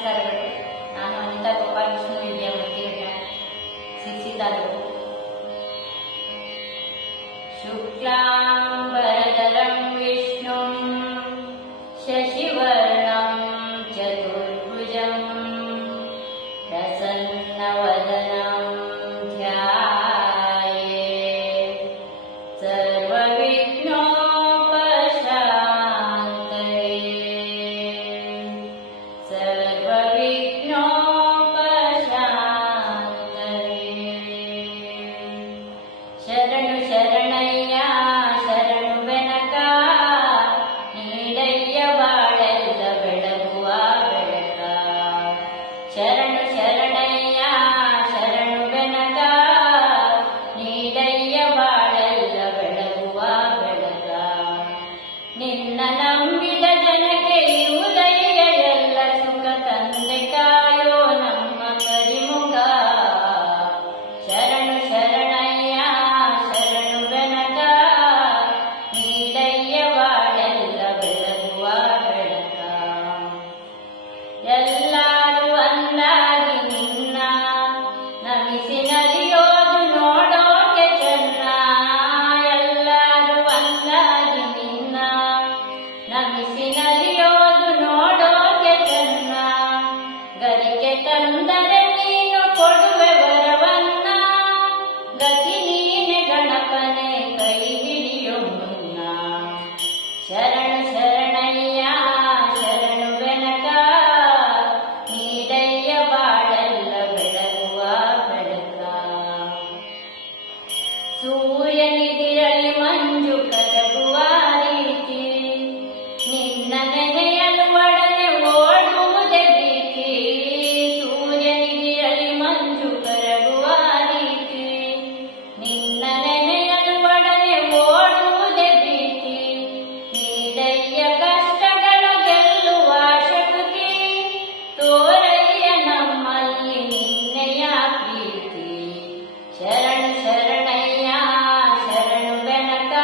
ನಮಸ್ಕಾರಗಳು. ನಾನು ಅನಿತಾ ಗೋಪಾಲಕೃಷ್ಣ ವಿದ್ಯಾಮೂರ್ತಿ, ಶಿಕ್ಷಿತರು. ಶುಕ್ಲಾಂಬರಧರಂ ವಿಷ್ಣುಂ ಶಶಿವರ್ಣಂ ಚತುರ್ಭುಜಂ ಪ್ರಸನ್ನವದನಂ ಧ್ಯಾಯೇತ್ ಸರ್ವವಿಘ್ನೋಪಶಾಂತಯೇ. ಶರಣು ಶರಣಯ್ಯ ಶರಣು ಬೆನಕ, ನೀಡಯ್ಯ ಬಾಳೆಲ್ಲ ಬೆಳಗುವ ಬೆಳಕ. ಶರಣು ಶರಣಯ್ಯ ಶರಣು ಬೆನಕ, ನೀಡಯ್ಯ ಬಾಳೆಲ್ಲ ಬೆಳಗುವ ಬೆಳಕ. ನಿನ್ನ ನಂಬಿದ ಜನಕ್ಕೆ ಉದಯ ಎಲ್ಲ ಸುಖ ತಂದೆ ಕಾಯೋ ನಮ್ಮ ಕರಿಮುಖ. ಶರಣು ಶರಣಯ್ಯ ಶರಣು ಬೆನಕ, ನೀಡಯ್ಯ ಬಾಳೆಲ್ಲ ಬೆಳಗುವ ಬೆಳಕ. ಎಲ್ಲರೂ ಒಂದಾಗಿ ನಿನ್ನ ನಮಿಸಿ ನಲಿಯೋದು ನೋಡೋಕೆ ಚೆನ್ನ. ಎಲ್ಲರೂ ಒಂದಾಗಿ ನಿನ್ನ ನಮಿಸಿ ನಲಿಯೋದು ನೋಡೋಕೆ ಚೆನ್ನ. ಗರಿಕೆ ತಂದರೆ ನೀನು ಕೊಡುವೆ ವರವನ್ನ, ಗತಿ ನೀನೆ ಗಣಪನೆ ಕೈ ಹಿಡಿಯೋ ಮುನ್ನ. ಶರಣು ಶರಣಯ್ಯ ಶರಣು ಬೆನಕ, ನೀಡಯ್ಯ ಬಾಳೆಲ್ಲ ಬೆಳಗುವ ಬೆಳಕ. ಸೂರ್ಯನಿದಿರಲಿ ಮಂಜು ಕರಗುವ ರೀತಿ, ನಿನ್ನ ನೆನೆಯಲು ಒಡನೆ ಓಡುವುದೇ ಭೀತಿ. ಸೂರ್ಯನಿದಿರಲಿ ಮಂಜು ಕರಗುವ ರೀತಿ, ನಿನ್ನ ನೆನೆಯಲು ಒಡನೆ ಓಡುವುದೇ ಭೀತಿ. ನೀಡಯ್ಯ ಕಷ್ಟಗಳ ಗೆಲ್ಲುವ ಶಕ್ತಿ, ತೋರಯ್ಯ ನಮ್ಮಲ್ಲಿ ನಿನ್ನೆಯ ಪ್ರೀತಿ. ಶರಣು ಶರಣಯ್ಯ ಶರಣು ಬೆನಕ,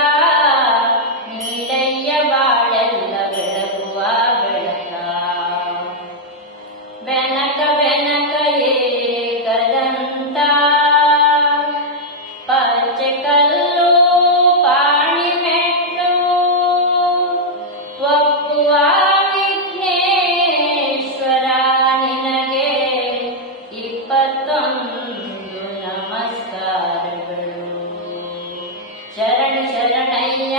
ನೀಡಯ್ಯ ಬಾಳೆಲ್ಲ ಬೆಳಗುವ ಬೆಳಕ. ಬೆನಕ ಬೆನಕ ಏಕದಂತ, ಪಚ್ಚೆ ಕಲ್ಲು ಪಾಣಿ ಮೆಟ್ಟು, ಒಪ್ಪುವ ವಿಘ್ನೇಶ್ವರ ನಿನಗೆ 21 ನಮಸ್ಕಾರಗಳು. ಶರಣು ಶರಣಯ್ಯ